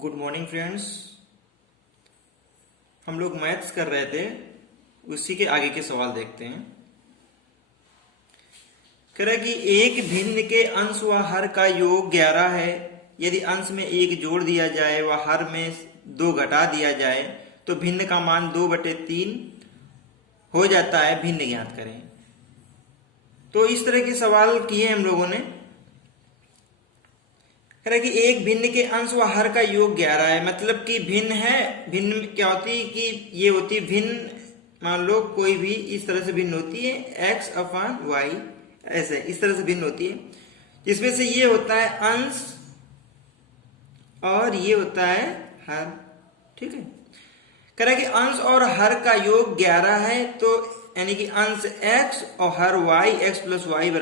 Good morning friends. हम लोग maths कर रहे थे, उसी के आगे के सवाल देखते हैं। कह रहा है कि एक भिन्न के अंश व हर का योग 11 है। यदि अंश में 1 जोड़ दिया जाए व हर में 2 घटा दिया जाए तो भिन्न का मान 2/3 हो जाता है। भिन्न ज्ञात करें। तो इस तरह के सवाल किए हम लोगों ने। कह रहा है कि एक भिन्न के अंश व हर का योग 11 है, मतलब कि भिन्न है। भिन्न क्या होती है कि ये होती है भिन्न, मान लो कोई भी इस तरह से भिन्न होती है x/y, ऐसे इस तरह से भिन्न होती है, जिसमें से ये होता है अंश और ये होता है हर। ठीक है। कह रहा है कि अंश और हर का योग 11 है, तो यानी कि अंश x और हर y, x + y =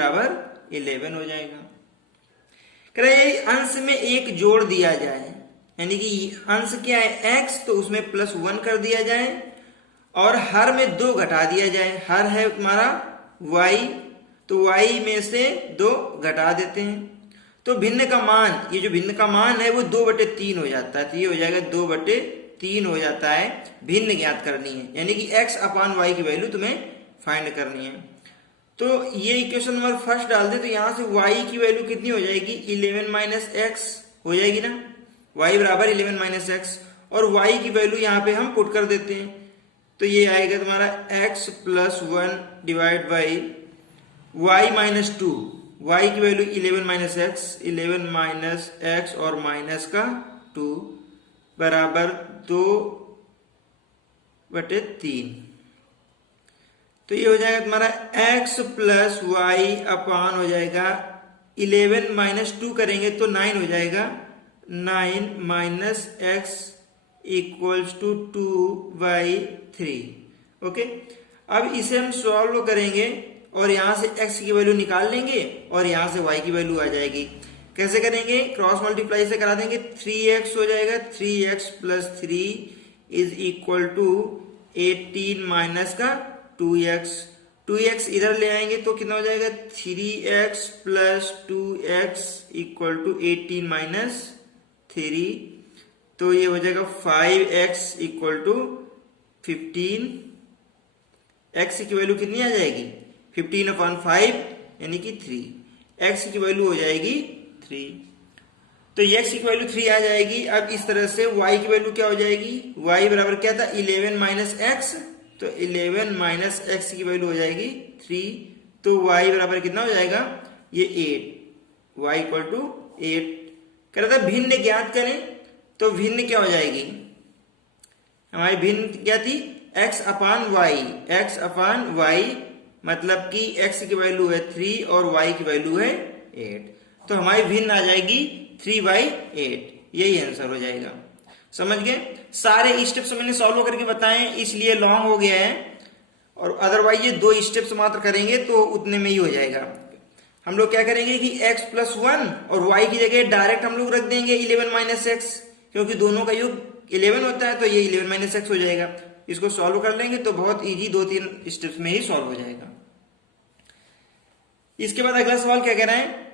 11 हो जाएगा। कह रहा है अंश में 1 जोड़ दिया जाए, यानी कि अंश क्या है x, तो उसमें +1 कर दिया जाए और हर में 2 घटा दिया जाए। हर है हमारा y, तो y में से 2 घटा देते हैं, तो भिन्न का मान, ये जो भिन्न का मान है वो 2/3 हो जाता है। तो ये हो जाएगा 2/3 हो जाता है। भिन्न ज्ञात करनी है, यानी कि x/y की वैल्यू तुम्हें फाइंड करनी है। तो ये इक्वेशन नंबर फर्स्ट डाल दे, तो यहां से y की वैल्यू कितनी हो जाएगी, 11 - x हो जाएगी ना। y = 11 - x, और y की वैल्यू यहाँ पे हम पुट कर देते हैं, तो ये आएगा तुम्हारा x + 1 / y - 2। y की वैल्यू 11 - x, 11 - x और माइनस का 2 बराबर 2/3। तो ये हो जाएगा तुम्हारा x + y अपान हो जाएगा 11 - 2 करेंगे तो 9 हो जाएगा। 9 - x = 2/3। ओके। अब इसे हम सॉल्व करेंगे और यहां से x की वैल्यू निकाल लेंगे और यहां से y की वैल्यू आ जाएगी। कैसे करेंगे, क्रॉस मल्टीप्लाई से करा देंगे। 3x हो जाएगा, 3x + 3 = 18 - 2x। 2x इधर ले आएंगे तो कितना हो जाएगा, 3x + 2x = 18 - 3, तो ये हो जाएगा 5x = 15। x की वैल्यू कितनी आ जाएगी, 15/5 यानी कि 3। x की वैल्यू हो जाएगी 3, तो x की वैल्यू 3 आ जाएगी। अब इस तरह से y की वैल्यू क्या हो जाएगी, y बराबर क्या था, 11 - x, तो 11 - x की वैल्यू हो जाएगी 3, तो y बराबर कितना हो जाएगा, ये 8। y = 8। कह रहा था भिन्न ज्ञात करें, तो भिन्न क्या हो जाएगी, हमारी भिन्न क्या थी, x/y। x/y मतलब कि x की वैल्यू है 3 और y की वैल्यू है 8, तो हमारी भिन्न आ जाएगी 3/8। यही आंसर हो जाएगा। समझ गए। सारे स्टेप्स मैंने सॉल्व करके बताए, इसलिए लॉन्ग हो गया है, और अदरवाइज ये 2 स्टेप्स मात्र करेंगे तो उतने में ही हो जाएगा। हम लोग क्या करेंगे कि x + 1 और y की जगह डायरेक्ट हम लोग रख देंगे 11 - x, क्योंकि दोनों का योग 11 होता है, तो ये 11 - x हो जाएगा। इसको सॉल्व कर लेंगे तो बहुत इजी 2-3 स्टेप्स में ही सॉल्व हो जाएगा। इसके बाद अगला सवाल क्या कह रहा है,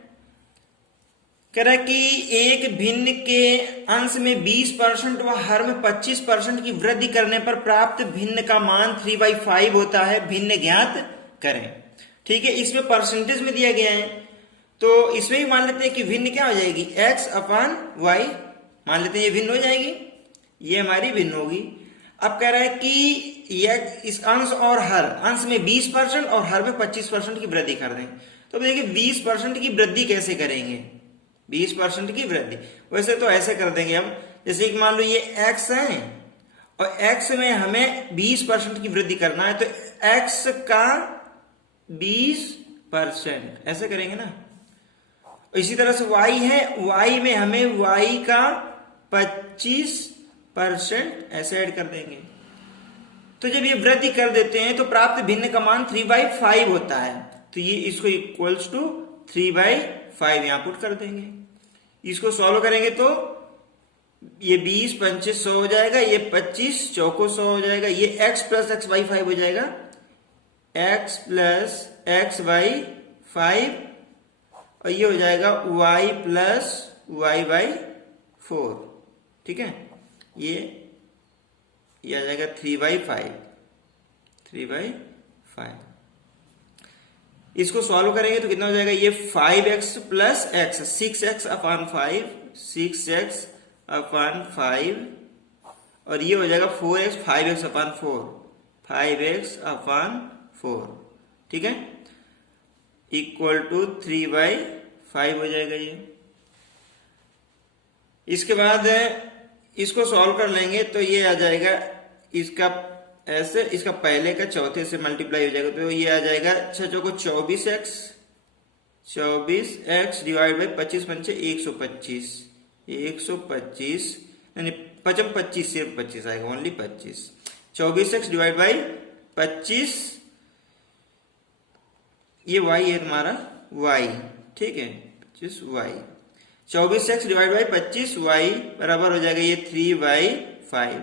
कह रहा है कि एक भिन्न के अंश में 20% व हर में 25% की वृद्धि करने पर प्राप्त भिन्न का मान 3/5 होता है। भिन्न ज्ञात करें। ठीक है, इसमें परसेंटेज में दिया गया है, तो इसमें भी मान लेते हैं कि भिन्न क्या हो जाएगी, x/y मान लेते हैं, ये भिन्न हो जाएगी, ये हमारी भिन्न होगी। अब कह रहा है कि यह इस अंश और हर, अंश में 20% और हर में 25% की वृद्धि कर दें। तो देखिए 20% की वृद्धि कैसे करेंगे, 20% की वृद्धि वैसे तो ऐसे कर देंगे हम, जैसे कि मान लो ये x है और x में हमें 20% की वृद्धि करना है, तो x का 20% ऐसे करेंगे ना। इसी तरह से y है, y में हमें y का 25% ऐसे ऐड कर देंगे। तो जब ये वृद्धि कर देते हैं तो प्राप्त भिन्न का मान 3/5 होता है, तो ये इसको इक्वल्स टू 3/5 यहां पुट कर देंगे। इसको सॉल्व करेंगे तो ये 20 × 5 = 100 हो जाएगा, ये 25 × 4 = 100 हो जाएगा, ये x + x/5 हो जाएगा, x + x/5, और ये हो जाएगा y + y/4। ठीक है, ये आ जाएगा 3/5, 3/5। इसको सॉल्व करेंगे तो कितना हो जाएगा, ये 5x plus x, 6x/5, 6x/5, और ये हो जाएगा 4x, 5x/4, 5x/4, ठीक है, इक्वल टू 3/5 हो जाएगा ये। इसके बाद इसको सॉल्व कर लेंगे तो ये आ जाएगा इसका ऐसे, इसका पहले का चौथे से मल्टीप्लाई हो जाएगा तो ये आ जाएगा 6 चौको 24x, 24x डिवाइड बाई 25 पंचे 125, 125 यानी 25 सिर्फ 25 आएगा, ओनली 25। 24x डिवाइड बाई 25, ये y है तुम्हारा y, ठीक है, 25y। 24x divide by 25y बराबर हो जाएगा ये 3/5।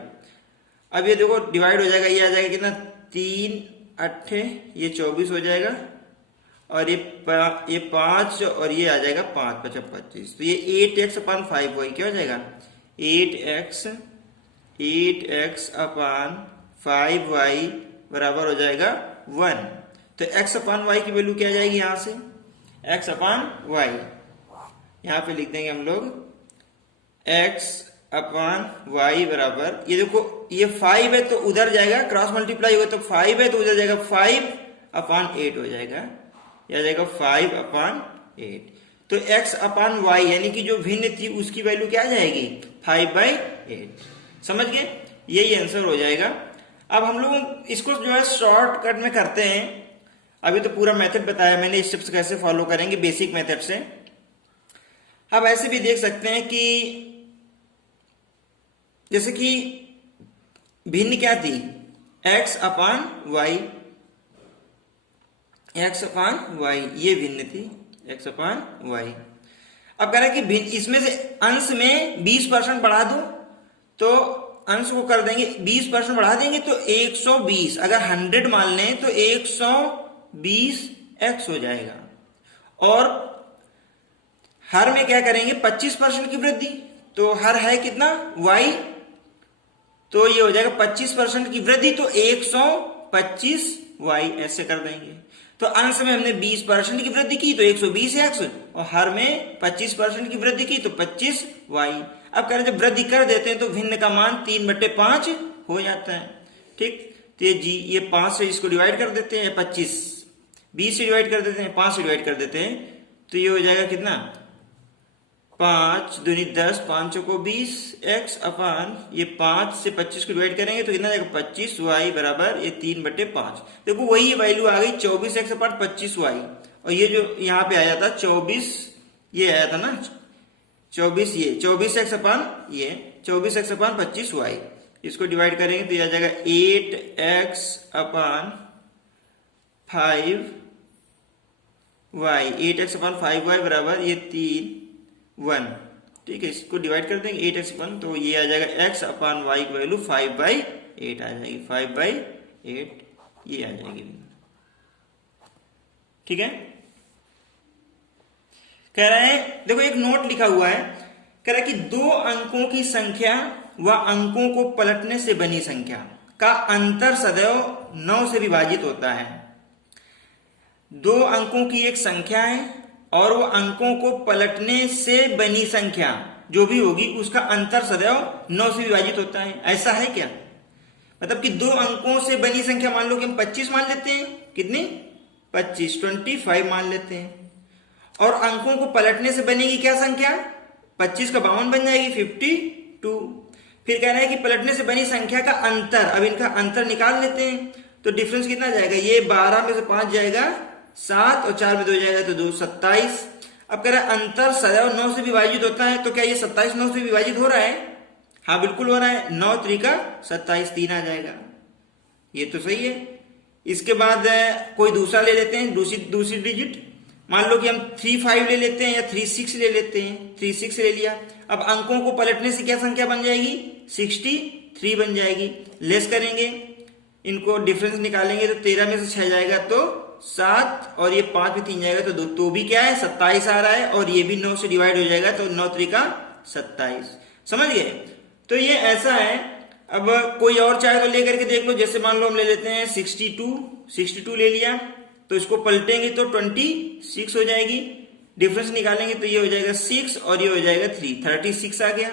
अब ये देखो डिवाइड हो जाएगा, ये आ जाएगा कितना, 3 8 ये 24 हो जाएगा, और ये 5 और ये आ जाएगा 5 5 25, तो ये 8x/5 वही क्या हो जाएगा, 8x/5y बराबर हो जाएगा 1। तो x/y की वैल्यू क्या आ जाएगी, यहां से x/y यहां पे लिख देंगे हम लोग, x/y बराबर, ये देखो ये 5 है तो उधर जाएगा, क्रॉस मल्टीप्लाई होगा तो 5 है तो उधर जाएगा 5/8 हो जाएगा, यह आ जाएगा 5/8। तो x/y यानी कि जो भिन्न थी उसकी वैल्यू क्या आ जाएगी, 5/8। समझ गए, यही आंसर हो जाएगा। अब हम लोग इसको जो है शॉर्टकट में करते हैं। अभी तो पूरा मेथड बताया मैंने, स्टेप्स कैसे फॉलो करेंगे बेसिक मेथड से। अब ऐसे भी देख सकते हैं कि जैसे कि भिन्न क्या थी, x/y, x/y ये भिन्न थी, x/y। अब कह रहा है कि भिन्न, इसमें से अंश में 20% बढ़ा दो, तो अंश को कर देंगे 20% बढ़ा देंगे तो 120, अगर 100 मान लें तो 120x हो जाएगा। और हर में क्या करेंगे, 25% की वृद्धि, तो हर है कितना, y, तो ये हो जाएगा 25% की वृद्धि तो 125y ऐसे कर देंगे। तो अंश में हमने 20% की वृद्धि की तो 120x, और हर में 25% की वृद्धि की तो 25y। अब कह रहे जब वृद्धि कर देते हैं तो भिन्न का मान 3/5 हो जाता है, ठीक। तो ये 5 से इसको डिवाइड कर देते हैं, 25 20 से डिवाइड कर देते हैं, 5 से डिवाइड कर देते हैं, तो ये हो जाएगा कितना, 5 दूनी 10, 5 चौको 20 x/, ये 5 से 25 को डिवाइड करेंगे तो कितना जाएगा, 25y बराबर ये 3/5। देखो वही वैल्यू आ गई 24x/25y, और ये जो यहाँ पे आया था 24, ये आया था ना 24, ये 24x/, ये 24x/25y, इसको डिवाइड करेंगे तो ये आ जाएगा 8x/5y, 8x/5y बराबर ये 1, ठीक है। इसको डिवाइड कर देंगे 8x/, तो ये आ जाएगा x/y की वैल्यू 5/8 आ जाएगी, 5/8 ये आ जाएगी, ठीक है। कह रहे हैं, देखो एक नोट लिखा हुआ है, कह रहा है कि 2 अंकों की संख्या व अंकों को पलटने से बनी संख्या का अंतर सदैव 9 से विभाजित होता है। 2 अंकों की एक संख्या है और वो अंकों को पलटने से बनी संख्या जो भी होगी उसका अंतर सदैव 9 से विभाजित होता है। ऐसा है क्या, मतलब कि 2 अंकों से बनी संख्या, मान लो कि हम 25 मान लेते हैं, कितनी 25, 25 मान लेते हैं, और अंकों को पलटने से बनेगी क्या संख्या, 25 का 52 बन जाएगी, 52। फिर कह रहा है कि पलटने से बनी संख्या का अंतर, अब इनका अंतर निकाल लेते हैं तो डिफरेंस कितना जाएगा, ये 12 में से 5 जाएगा 7, और 4 में 2 जाएगा तो 2, 27। अब कह रहा है अंतर सदैव 9 से विभाजित होता है, तो क्या ये 27 9 से विभाजित हो रहा है, हाँ बिल्कुल हो रहा है, 9 त्रिका 27, 3 आ जाएगा, ये तो सही है। इसके बाद कोई दूसरा ले लेते हैं, दूसरी डिजिट, मान लो कि हम 35 ले लेते हैं या 36 ले लेते हैं, 36 ले लिया। अब अंकों को पलटने से क्या संख्या बन जाएगी, 63 बन जाएगी। लेस करेंगे, इनको डिफरेंस निकालेंगे तो 13 में से 6 जाएगा तो 7, और ये 5 में 3 जाएगा तो 2, तो भी क्या है 27 आ रहा है, और ये भी 9 से डिवाइड हो जाएगा तो 9 त्रिका 27। समझ गए। तो ये ऐसा है। अब कोई और चाहे तो लेकर के देख लो, जैसे मान लो हम ले लेते हैं 62 ले लिया, तो इसको पलटेंगे तो 26 हो जाएगी, डिफरेंस निकालेंगे तो ये हो जाएगा 6 और ये हो जाएगा 3, 36 आ गया।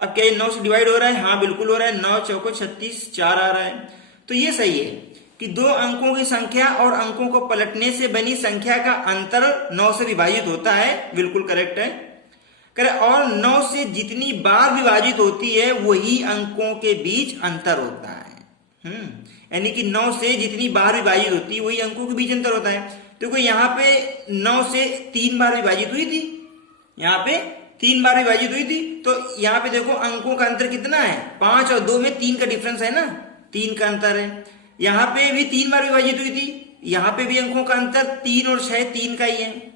अब क्या ये 9 से डिवाइड हो रहा है? हाँ बिल्कुल हो रहा है, 9 चौको 36, 4 आ रहा है। तो ये सही है कि दो अंकों की संख्या और अंकों को पलटने से बनी संख्या का अंतर 9 से विभाजित होता है, बिल्कुल करेक्ट है। और 9 से जितनी बार विभाजित होती है वही अंकों के बीच अंतर होता है। यानी कि 9 से जितनी बार विभाजित होती है वही अंकों के बीच अंतर होता है। देखो यहाँ पे 9 से 3 बार विभाजित हुई थी, यहाँ पे 3 बार विभाजित हुई थी, तो यहाँ पे देखो अंकों का अंतर कितना है? 5 और 2 में 3 का डिफरेंस है ना, 3 का अंतर है। यहाँ पे भी 3 बार विभाजित हुई थी, यहाँ पे भी अंकों का अंतर 3 और 6 3 का ही है।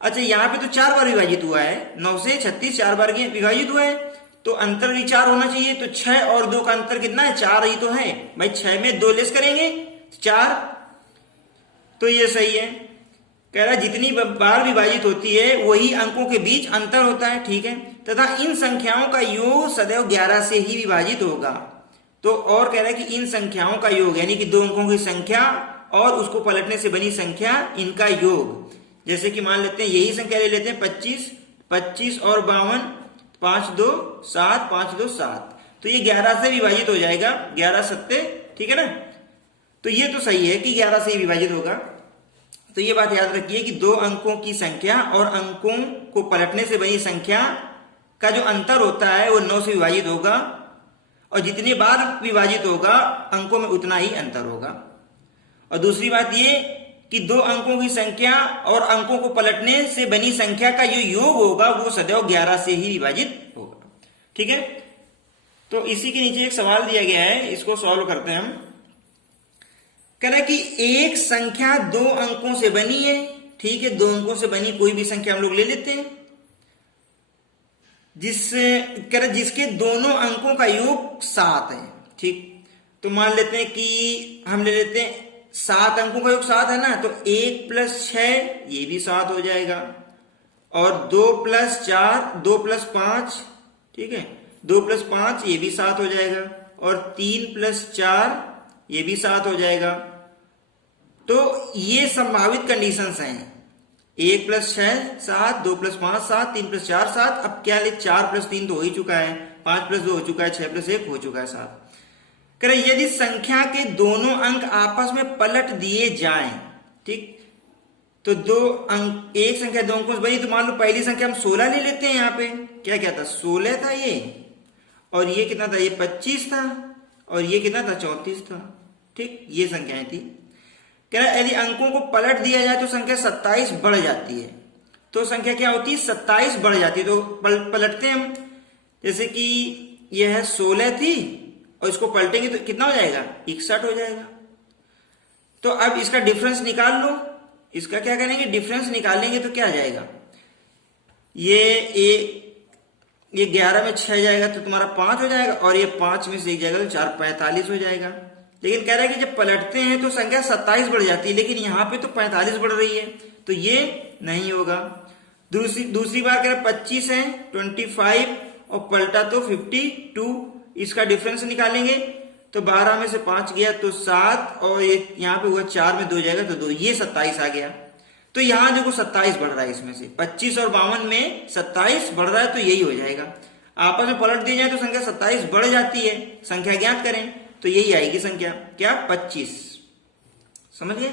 अच्छा यहाँ पे तो 4 बार विभाजित हुआ है, 9 से 36 4 बार विभाजित हुआ है, तो अंतर भी 4 होना चाहिए। तो 6 और 2 का अंतर कितना है? 4 ही तो है भाई, 6 में 2 लेस करेंगे 4, तो ये सही है। कह रहा है जितनी बार विभाजित होती है वही अंकों के बीच अंतर होता है, ठीक है। तथा इन संख्याओं का योग सदैव 11 से ही विभाजित होगा। तो और कह रहा है कि इन संख्याओं का योग यानी कि दो अंकों की संख्या और उसको पलटने से बनी संख्या, इनका योग, जैसे कि मान लेते हैं यही संख्या ले लेते हैं 25 और 52, 5 2 7, 5 2 7, तो ये 11 से विभाजित हो जाएगा, 11 सत्ते, ठीक है ना। तो ये तो सही है कि 11 से ही विभाजित होगा। तो ये बात याद रखिए कि दो अंकों की संख्या और अंकों को पलटने से बनी संख्या का जो अंतर होता है वो 9 से विभाजित होगा, और जितनी बार विभाजित होगा अंकों में उतना ही अंतर होगा। और दूसरी बात ये कि दो अंकों की संख्या और अंकों को पलटने से बनी संख्या का जो योग होगा वो सदैव 11 से ही विभाजित होगा, ठीक है। तो इसी के नीचे एक सवाल दिया गया है, इसको सॉल्व करते हैं हम। कह रहा है कि एक संख्या दो अंकों से बनी है, ठीक है, दो अंकों से बनी कोई भी संख्या हम लोग ले लेते हैं, जिसके दोनों अंकों का योग 7 है, ठीक। तो मान लेते हैं कि हम ले लेते हैं 7 अंकों का योग 7 है ना, तो 1 + 6 ये भी 7 हो जाएगा, और 2 + 4 2 + 5, ठीक है, 2 + 5 ये भी 7 हो जाएगा, और 3 + 4 ये भी 7 हो जाएगा। तो ये संभावित कंडीशंस हैं, 1 + 6 7, 2 + 5 7, 3 + 4 7। अब क्या ले, 4 + 3 तो हो ही चुका है, 5 + 2 हो चुका है, 6 + 1 हो चुका है 7। कह रहे यदि संख्या के दोनों अंक आपस में पलट दिए जाएं, ठीक, तो दो अंक, एक संख्या दो अंकों से बनी, तो मान लो पहली संख्या हम 16 ले लेते हैं। यहाँ पे क्या क्या था? 16 था ये, और ये कितना था? ये 25 था, और ये कितना था? 34 था, ठीक, ये संख्याएं थी। कह रहा यदि अंकों को पलट दिया जाए तो संख्या 27 बढ़ जाती है। तो संख्या क्या होती है? 27 बढ़ जाती है। तो पलटते हैं हम, जैसे कि यह 16 थी और इसको पलटेंगे तो कितना हो जाएगा? 61 हो जाएगा। तो अब इसका डिफरेंस निकाल लो, इसका क्या करेंगे? डिफरेंस निकालेंगे तो क्या आ जाएगा? ये 11 में 6 जाएगा तो तुम्हारा 5 हो जाएगा, और ये 5 में से 1 जाएगा तो 4 45 हो जाएगा। लेकिन कह रहा है कि जब पलटते हैं तो संख्या 27 बढ़ जाती है, लेकिन यहाँ पे तो 45 बढ़ रही है, तो ये नहीं होगा। दूसरी बार कह रहा 25 है 25 और पलटा तो 52, इसका डिफरेंस निकालेंगे तो 12 में से 5 गया तो 7, और ये यहाँ पे हुआ 4 में 2 जाएगा तो 2, ये 27 आ गया। तो यहां देखो 27 बढ़ रहा है, इसमें से 25 और 52 में 27 बढ़ रहा है, तो यही हो जाएगा। आपस में पलट दिया जाए तो संख्या 27 बढ़ जाती है, संख्या ज्ञात करें तो यही आएगी संख्या, क्या? 25। समझ गए?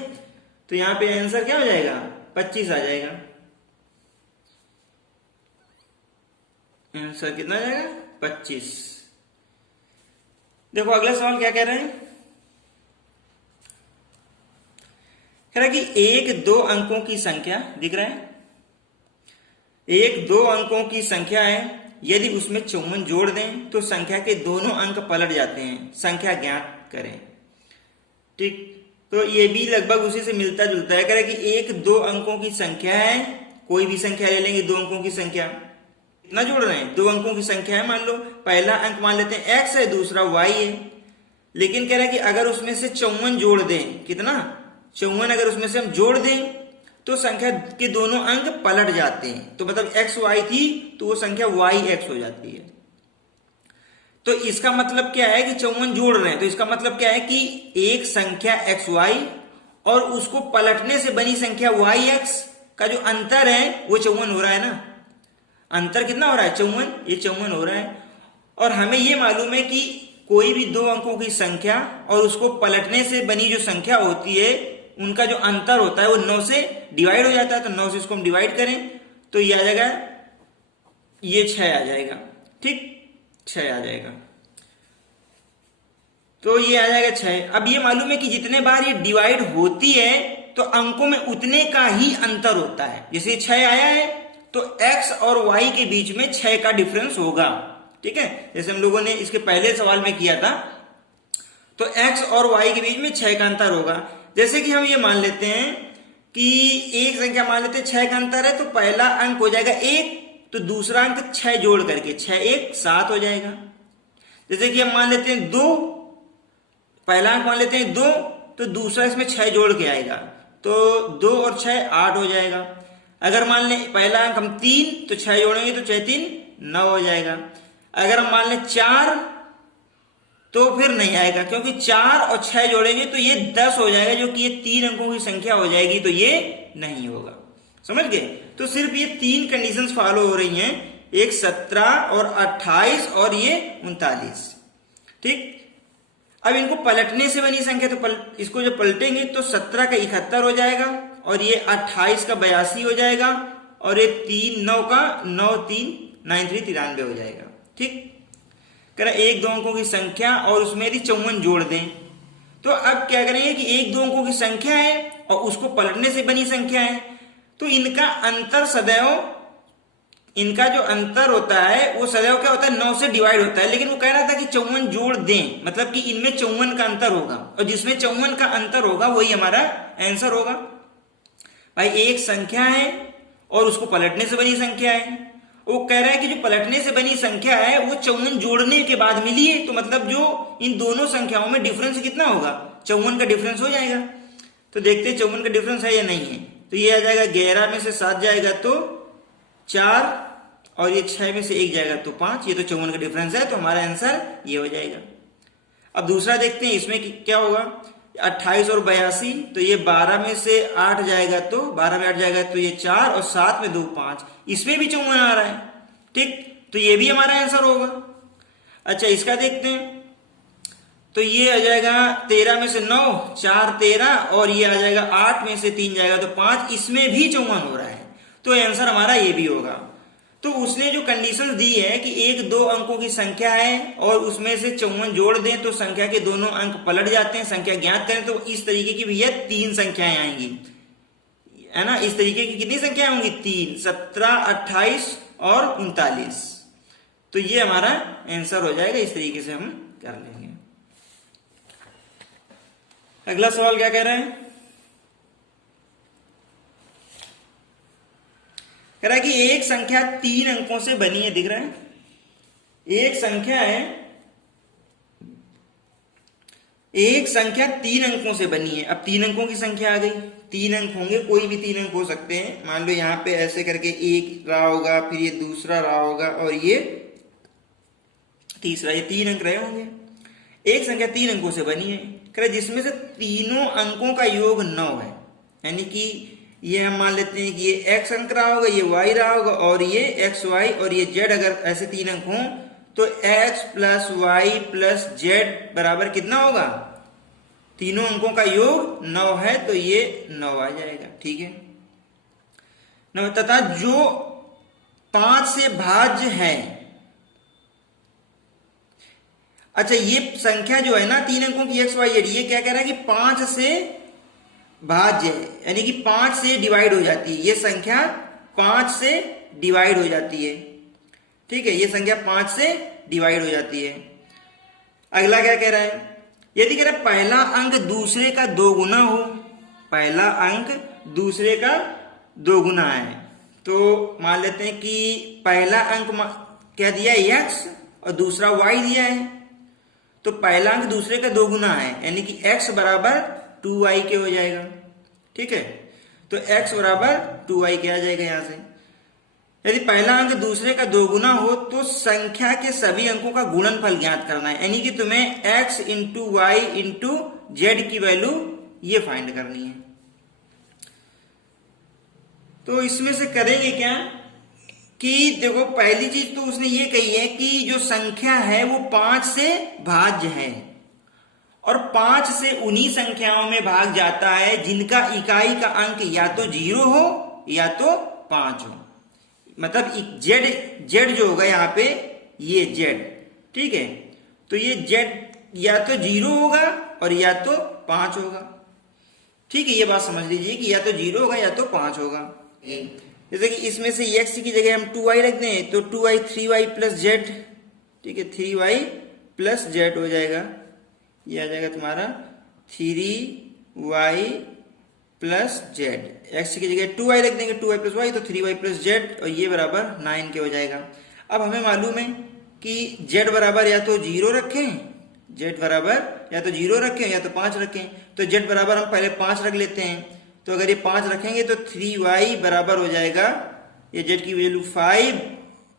तो यहां पे आंसर क्या हो जाएगा? 25 आ जाएगा। आंसर कितना आ जाएगा? 25। देखो अगला सवाल क्या कह रहे हैं। कह रहा है कि एक दो अंकों की संख्या, दिख रहा है, एक दो अंकों की संख्या है, यदि उसमें 54 जोड़ दें तो संख्या के दोनों अंक पलट जाते हैं, संख्या ज्ञात करें, ठीक। तो ये भी लगभग उसी से मिलता जुलता है। कह रहा है कि एक दो अंकों की संख्या है, कोई भी संख्या ले लेंगे, दो अंकों की संख्या, कितना जोड़ रहे हैं? दो अंकों की संख्या है, मान लो पहला अंक मान लेते हैं x है, दूसरा y है। लेकिन कह रहा है कि अगर उसमें से 54 जोड़ दें, कितना? 54 अगर उसमें से हम जोड़ दें तो संख्या के दोनों अंक पलट जाते हैं, तो मतलब x y थी तो वो संख्या y x हो जाती है। तो इसका मतलब क्या है कि 54 जोड़ रहे हैं, तो इसका मतलब क्या है कि एक संख्या एक्स वाई और उसको पलटने से बनी संख्या वाई एक्स का जो अंतर है वो 54 हो रहा है ना। अंतर कितना हो रहा है? 54, ये 54 हो रहा है। और हमें ये मालूम है कि कोई भी दो अंकों की संख्या और उसको पलटने से बनी जो संख्या होती है उनका जो अंतर होता है वो 9 से डिवाइड हो जाता है। तो 9 से इसको हम डिवाइड करें तो ये आ जाएगा, ये 6 आ जाएगा। ठीक, 6 आ जाएगा, तो ये आ जाएगा 6। अब ये मालूम है कि जितने बार ये डिवाइड होती है तो अंकों में उतने का ही अंतर होता है। जैसे 6 आया है तो x और y के बीच में 6 का डिफरेंस होगा। ठीक है, जैसे हम लोगों ने इसके पहले सवाल में किया था, तो x और y के बीच में 6 का अंतर होगा। जैसे कि हम ये मान लेते हैं कि एक संख्या मान लेते हैं 6 का अंतर है, तो पहला अंक हो जाएगा 1, तो दूसरा अंक 6 जोड़ करके 6 1 7 हो जाएगा। जैसे कि हम मान लेते हैं 2, पहला अंक मान लेते हैं 2, तो दूसरा इसमें 6 जोड़ के आएगा, तो 2 और 6 8 हो जाएगा। अगर मान लें पहला अंक हम 3, तो 6 जोड़ेंगे तो 6 3 9 हो जाएगा। अगर हम मान लें 4 तो फिर नहीं आएगा, क्योंकि 4 और 6 जोड़ेंगे तो ये 10 हो जाएगा, जो कि ये 3 अंकों की संख्या हो जाएगी, तो ये नहीं होगा। समझ गए? तो सिर्फ ये 3 कंडीशंस फॉलो हो रही हैं, एक 17 और 28 और ये 39। ठीक, अब इनको पलटने से बनी संख्या, तो इसको जब पलटेंगे तो 17 का 71 हो जाएगा और ये 28 का 82 हो जाएगा और ये 3 9 का 9 3 9 3 93 हो जाएगा। ठीक, कह रहा एक दो अंकों की संख्या और उसमें यदि 54 जोड़ दें, तो अब क्या करेंगे कि एक दो अंकों की संख्या है और उसको पलटने से बनी संख्या है, तो इनका अंतर सदैव, इनका जो अंतर होता है वो सदैव क्या होता है? 9 से डिवाइड होता है। लेकिन वो कह रहा था कि 54 जोड़ दें, मतलब कि इनमें 54 का अंतर होगा, और जिसमें 54 का अंतर होगा वही हमारा आंसर होगा। भाई एक संख्या है और उसको पलटने से बनी संख्या है, वो कह रहा है कि जो पलटने से बनी संख्या है वो 54 जोड़ने के बाद मिली है, तो मतलब जो इन दोनों संख्याओं में डिफरेंस कितना होगा? 54 का डिफरेंस हो जाएगा। तो देखते हैं 54 का डिफरेंस है या नहीं है। तो ये आ जाएगा 11 में से 7 जाएगा तो 4 और ये 6 में से 1 जाएगा तो 5, ये तो 54 का डिफरेंस है, तो हमारा आंसर ये हो जाएगा। अब दूसरा देखते हैं इसमें क्या होगा। 28 और 82, तो ये 12 में से 8 जाएगा तो 12 में 8 जाएगा तो ये 4 और 7 में 2 5, इसमें भी 54 आ रहा है। ठीक, तो ये भी हमारा आंसर होगा। अच्छा इसका देखते हैं, तो ये आ जाएगा 13 में से 9 4 13 और ये आ जाएगा 8 में से 3 जाएगा तो 5, इसमें भी 54 हो रहा है, तो आंसर हमारा ये भी होगा। तो उसने जो कंडीशन दी है कि एक दो अंकों की संख्या है और उसमें से 54 जोड़ दें तो संख्या के दोनों अंक पलट जाते हैं, संख्या ज्ञात करें, तो इस तरीके की भैया 3 संख्याएं आएंगी, है ना। इस तरीके की कितनी संख्याएं होंगी? 3, 17, 28 और 39। तो ये हमारा आंसर हो जाएगा। इस तरीके से हम कर लेंगे। अगला सवाल क्या कह रहे हैं? कह रहा है कि एक संख्या 3 अंकों से बनी है, दिख रहा है, एक संख्या है, एक संख्या 3 अंकों से बनी है। अब 3 अंकों की संख्या आ गई, 3 अंक होंगे, कोई भी 3 अंक हो सकते हैं। मान लो यहां पे ऐसे करके एक रहा होगा, फिर ये दूसरा रहा होगा और ये तीसरा, ये 3 अंक रहे होंगे। एक संख्या 3 अंकों से बनी है, कह रहा जिसमें से तीनों अंकों का योग 9 है, यानी कि ये हम मान लेते हैं कि ये x अंक रहा होगा, ये y रहा होगा और ये x y और ये z, अगर ऐसे 3 अंक हों तो x plus Y plus z बराबर कितना होगा? तीनों अंकों का योग 9 है, तो ये 9 आ जाएगा। ठीक है, 9 तथा जो 5 से भाज्य है। अच्छा ये संख्या जो है ना 3 अंकों की x y z, ये क्या कह रहा है कि 5 से भाज्य है, यानी कि 5 से डिवाइड हो जाती है। ये संख्या 5 से डिवाइड हो जाती है। ठीक है, ये संख्या 5 से डिवाइड हो जाती है। अगला क्या कह रहा है? यदि कह रहा है पहला अंक दूसरे का 2 गुना हो, पहला अंक दूसरे का 2 गुना है, तो मान लेते हैं कि पहला अंक क्या दिया है? x और दूसरा y दिया है, तो पहला अंक दूसरे का 2 गुना है, यानी कि x बराबर 2y के हो जाएगा। ठीक है, तो x बराबर 2y के आ जाएगा यहां से। यदि पहला अंक दूसरे का दोगुना हो तो संख्या के सभी अंकों का गुणनफल ज्ञात करना है, यानी कि तुम्हें x into Y into Z की वैल्यू ये फाइंड करनी है। तो इसमें से करेंगे क्या कि देखो पहली चीज तो उसने ये कही है कि जो संख्या है वो 5 से भाज्य है और 5 से उन्हीं संख्याओं में भाग जाता है जिनका इकाई का अंक या तो 0 हो या तो 5 हो। मतलब जेड जो होगा यहाँ पे ये जेड, ठीक है, तो ये जेड या तो 0 होगा और या तो 5 होगा, ठीक है। ये बात समझ लीजिए कि या तो 0 होगा या तो 5 होगा। जैसे कि इसमें से x की जगह हम 2y रख दें तो 2y 3y प्लस जेड, ठीक है, 3y प्लस जेड हो जाएगा। ये आ जाएगा तुम्हारा 3y प्लस जेड। x की जगह 2y रख देंगे 2y प्लस y तो 3y प्लस जेड और ये बराबर 9 के हो जाएगा। अब हमें मालूम है कि z बराबर या तो 0 रखें, z बराबर या तो 0 रखें या तो 5 रखें। तो z बराबर हम पहले 5 रख लेते हैं। तो अगर ये 5 रखेंगे तो 3y बराबर हो जाएगा, ये z की वैल्यू 5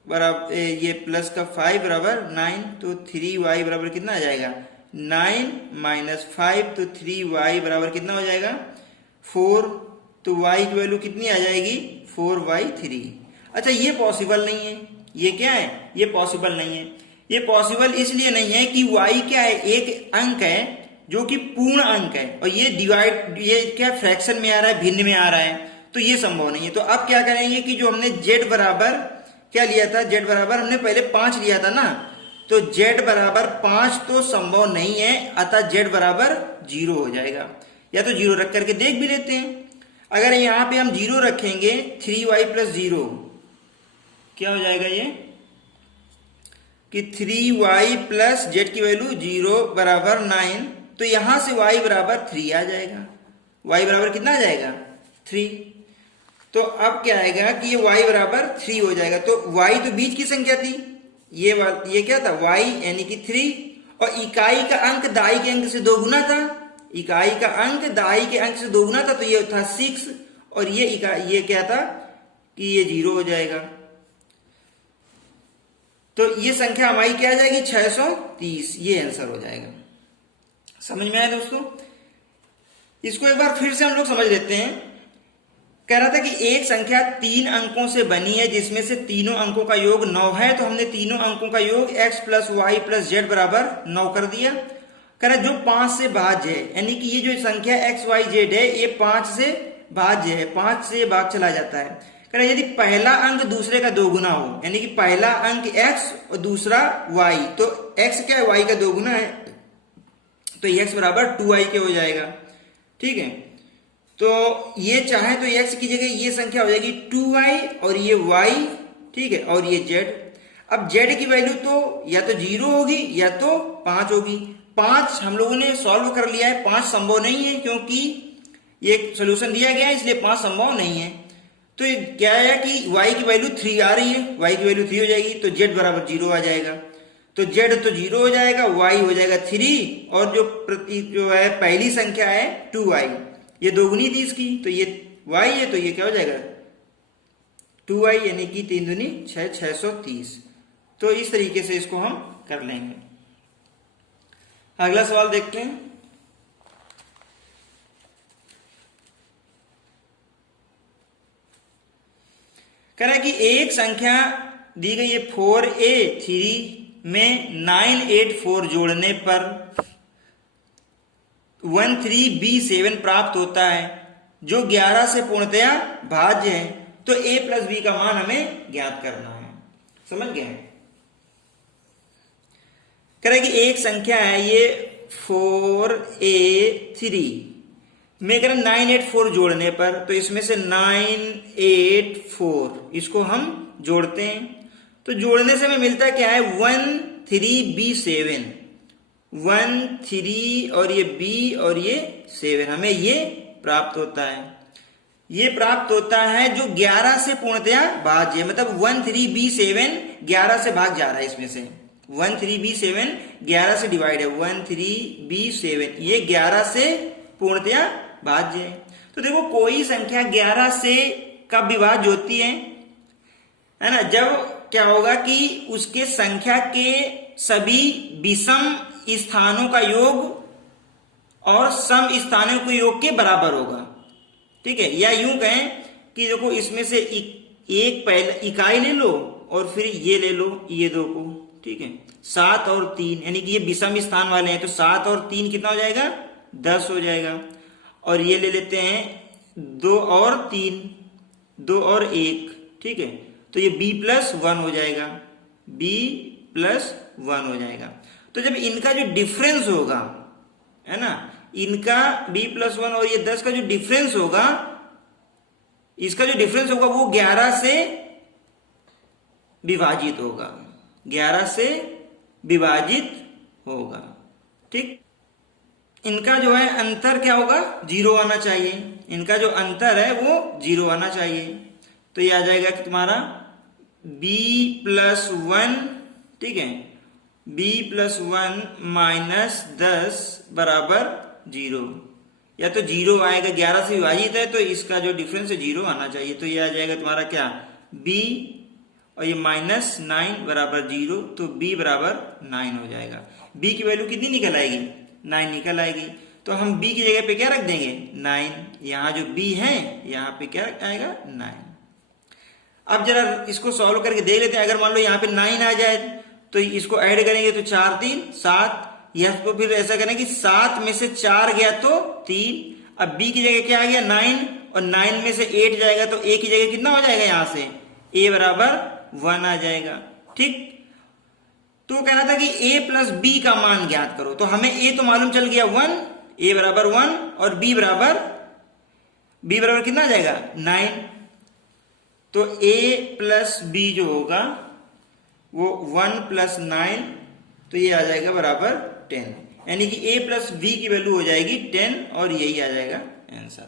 बराबर, ये प्लस का 5 बराबर 9, तो 3y बराबर कितना आ जाएगा 9 माइनस 5, तो 3y बराबर कितना हो जाएगा 4, तो y की वैल्यू कितनी आ जाएगी 4y3। अच्छा ये पॉसिबल नहीं है, ये क्या है, ये पॉसिबल नहीं है। ये पॉसिबल इसलिए नहीं है कि y क्या है, एक अंक है जो कि पूर्ण अंक है और ये डिवाइड, ये क्या फ्रैक्शन में आ रहा है, भिन्न में आ रहा है, तो ये संभव नहीं है। तो अब क्या करेंगे कि जो हमने z बराबर क्या लिया था, z बराबर हमने पहले 5 लिया था ना, तो z बराबर 5 तो संभव नहीं है, अतः z बराबर 0 हो जाएगा। या तो 0 रख करके देख भी लेते हैं। अगर यहां पे हम 0 रखेंगे 3y प्लस 0 क्या हो जाएगा ये कि 3y प्लस जेड की वैल्यू 0 बराबर 9, तो यहां से y बराबर 3 आ जाएगा। y बराबर कितना आ जाएगा 3। तो अब क्या आएगा कि ये y बराबर 3 हो जाएगा। तो y तो बीच की संख्या थी, ये क्या था y यानी कि 3, और इकाई का अंक दाई के अंक से दोगुना था, इकाई का अंक दाई के अंक से दोगुना था, तो ये था 6, और ये क्या था कि ये 0 हो जाएगा। तो ये संख्या हमारी क्या आ जाएगी 630, ये आंसर हो जाएगा। समझ में आया दोस्तों? इसको एक बार फिर से हम लोग समझ लेते हैं। कह रहा था कि एक संख्या 3 अंकों से बनी है जिसमें से तीनों अंकों का योग 9 है, तो हमने तीनों अंकों का योग x plus Y plus Z बराबर 9 कर दिया। कह रहा जो 5 से भाज्य है, यानी कि ये जो संख्या x y z है ये 5 से भाज्य है, 5 से भाग चला जाता है। कह रहा यदि पहला अंक दूसरे का दोगुना हो, यानी कि पहला अंक x और दूसरा y, तो x क्या है y का दोगुना है, तो x बराबर 2y के हो जाएगा, ठीक है। तो ये चाहे तो x की जगह ये संख्या हो जाएगी 2y और ये y, ठीक है, और ये z। अब z की वैल्यू तो या तो 0 होगी या तो 5 होगी। 5 हम लोगों ने सॉल्व कर लिया है, 5 संभव नहीं है क्योंकि ये सोल्यूशन दिया गया है, इसलिए 5 संभव नहीं है। तो क्या है कि y की वैल्यू 3 आ रही है, y की वैल्यू 3 हो जाएगी, तो z बराबर 0 आ जाएगा। तो z तो 0 हो जाएगा, y हो जाएगा 3, और जो है पहली संख्या है 2y, ये दोगुनी थी इसकी, तो ये y है, तो ये क्या हो जाएगा 2y, यानी कि 3 दूनी 6, 630। तो इस तरीके से इसको हम कर लेंगे। अगला सवाल देखते हैं। कह रहा है कि एक संख्या दी गई है 4a3 में 984 जोड़ने पर 13b7 प्राप्त होता है जो 11 से पूर्णतया भाज्य है, तो a प्लस b का मान हमें ज्ञात करना है। समझ गए? कह रहा है कि एक संख्या है ये 4a3 में अगर 984 जोड़ने पर, तो इसमें से 984 इसको हम जोड़ते हैं, तो जोड़ने से हमें मिलता क्या है 13b7, 13 और ये b और ये 7, हमें ये प्राप्त होता है। ये प्राप्त होता है जो 11 से पूर्णतया भाज्य है, मतलब 13b7 11 से भाग जा रहा है, इसमें से 13b7 11 से डिवाइड है, 13b7 ये 11 से पूर्णतया भाज्य है। तो देखो कोई संख्या 11 से कब विभाज्य होती है, है ना। जब क्या होगा कि उसके संख्या के सभी विषम स्थानों का योग और सम स्थानों के योग के बराबर होगा, ठीक है। या यूं कहें कि देखो इसमें से एक पहले इकाई ले लो और फिर ये ले लो, ये दो को, ठीक है। 7 और 3 यानी कि ये विषम स्थान वाले हैं, तो 7 और 3 कितना हो जाएगा, 10 हो जाएगा। और ये ले लेते हैं 2 और 3, 2 और 1, ठीक है। तो ये b+1 हो जाएगा, b+1 हो जाएगा। तो जब इनका जो डिफरेंस होगा, है ना, इनका b+1 और ये 10 का जो डिफरेंस होगा, इसका जो डिफरेंस होगा वो 11 से विभाजित होगा, 11 से विभाजित होगा, ठीक। इनका जो है अंतर क्या होगा, 0 आना चाहिए। इनका जो अंतर है वो 0 आना चाहिए। तो ये आ जाएगा कि तुम्हारा b+1, ठीक है, b+1 -10 बराबर 0। या तो 0 आएगा, 11 से विभाजित है तो इसका जो डिफरेंस है 0 आना चाहिए। तो ये आ जाएगा तुम्हारा क्या, b और ये -9 बराबर 0, तो b बराबर 9 हो जाएगा। b की वैल्यू कितनी निकल आएगी, 9 निकल आएगी। तो हम b की जगह पे क्या रख देंगे, 9। यहाँ जो b है यहाँ पे क्या आएगा, 9। अब जरा इसको सॉल्व करके देख लेते हैं। अगर मान लो यहाँ पे 9 आ जाए तो इसको ऐड करेंगे तो 4 3 7, या तो फिर ऐसा करें कि 7 में से 4 गया तो 3। अब b की जगह क्या आ गया, 9, और 9 में से 8 जाएगा तो a की जगह कितना हो जाएगा, यहाँ से a बराबर 1 आ जाएगा, ठीक। तो कहना था कि a प्लस b का मान ज्ञात करो। तो हमें a तो मालूम चल गया 1, a बराबर 1, और b बराबर कितना आ जाएगा, 9। तो a प्लस b जो होगा वो 1 + 9, तो ये आ जाएगा बराबर 10। यानी कि a प्लस b की वैल्यू हो जाएगी 10, और यही आ जाएगा आंसर।